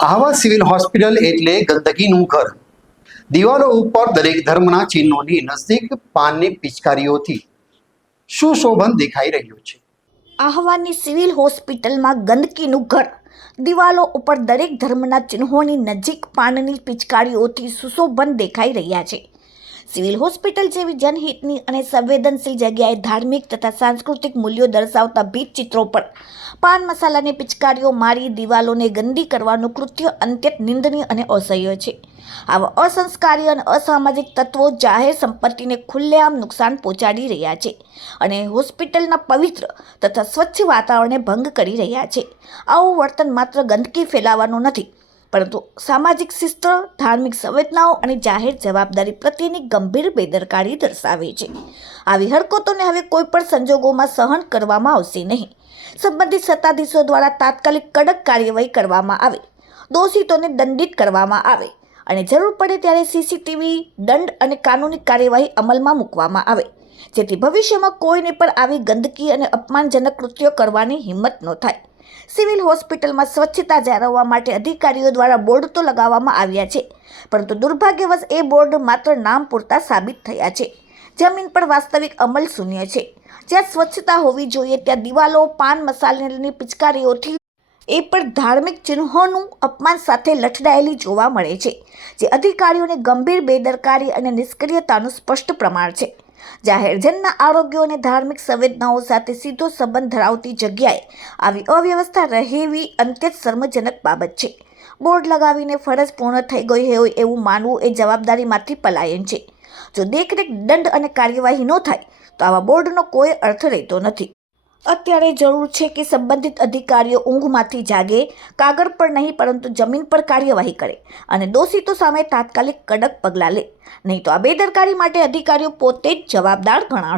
આવા civil hospital એટલે ગંદકીનું ઘર. દિવાલો ઉપર દરેક ધર્મના ચિહ્નોની નજીક પાનની પિચકારીઓથી સુશોભન દેખાઈ રહ્યું છે? આહવાની સિવિલ હોસ્પિટલમાં ગંદકીનું ઘર. દિવાલો ઉપર દરેક ધર્મના ચિહ્નોની નજીક પાનની પિચકારીઓથી સુશોભન દેખાઈ રહ્યા છે. સિવિલ હોસ્પિટલ જેવી જનહિતની અને સંવેદનશીલ જગ્યાએ ધાર્મિક તથા સાંસ્કૃતિક મૂલ્યો દર્શાવતા ભીત ચિત્રો પર પાન મસાલાની પિચકારીઓ મારી દિવાલોને ગંદી કરવાનું કૃત્ય અત્યંત નિંદનીય અને અસહ્ય છે. આવા અસંસ્કારી અને અસામાજિક તત્વો જાહેર સંપત્તિને ખુલ્લેઆમ નુકસાન પહોંચાડી રહ્યા છે અને હોસ્પિટલના પવિત્ર તથા સ્વચ્છ વાતાવરણને ભંગ કરી રહ્યા છે. આવું વર્તન માત્ર ગંદકી ફેલાવવાનું નથી પરંતુ સામાજિક શિસ્ત, ધાર્મિક સંવેદનાઓ અને જાહેર જવાબદારી પ્રત્યેની ગંભીર બેદરકારી દર્શાવે છે. આવી હરકતોને હવે કોઈપણ સંજોગોમાં સહન કરવામાં આવશે નહીં. સંબંધિત સત્તાધીશો દ્વારા તાત્કાલિક કડક કાર્યવાહી કરવામાં આવે. દોષિતોને દંડિત કરવામાં આવે અને જરૂર પડે ત્યારે સીસીટીવી દંડ અને કાનૂની કાર્યવાહી અમલમાં મૂકવામાં આવે, જેથી ભવિષ્યમાં કોઈને પણ આવી ગંદકી અને અપમાનજનક કૃત્યો કરવાની હિંમત ન થાય. સિવિલ હોસ્પિટલમાં સ્વચ્છતા જાળવવા માટે અધિકારીઓ દ્વારા બોર્ડ તો લગાવવામાં આવ્યા છે, પરંતુ દુર્ભાગ્યવશ એ બોર્ડ માત્ર નામ પૂરતા સાબિત થયા છે. જમીન પર વાસ્તવિક અમલ શૂન્ય છે. જ્યાં સ્વચ્છતા હોવી જોઈએ, ત્યાં દિવાલો, પાન મસાલાની પિચકારીઓથી એ પણ ધાર્મિક ચિહ્નોનું અપમાન સાથે લથડાયેલી જોવા મળે છે, જે અધિકારીઓની ગંભીર બેદરકારી અને નિષ્ક્રિયતાનું સ્પષ્ટ પ્રમાણ છે. જાહેરજનના આરોગ્ય અને ધાર્મિક સંવેદનાઓ સાથે સીધો સંબંધ ધરાવતી જગ્યાએ આવી અવ્યવસ્થા રહેવી અત્યંત શર્મજનક બાબત છે. બોર્ડ લગાવીને ફરજ પૂર્ણ થઈ ગઈ હોય એવું માનવું એ જવાબદારીમાંથી પલાયન છે. જો દેખરેખ દંડ અને કાર્યવાહી ન થાય, તો આવા બોર્ડનો કોઈ અર્થ રહેતો નથી. અત્યારે જરૂર છે કે સંબંધિત અધિકારીઓ ઊંઘમાંથી જાગે, કાગળ પર નહીં પરંતુ જમીન પર કાર્યવાહી કરે અને દોષિતો સામે તાત્કાલિક કડક પગલાં લે. નહીં તો આ બેદરકારી માટે અધિકારીઓ પોતે જ જવાબદાર ગણાશે.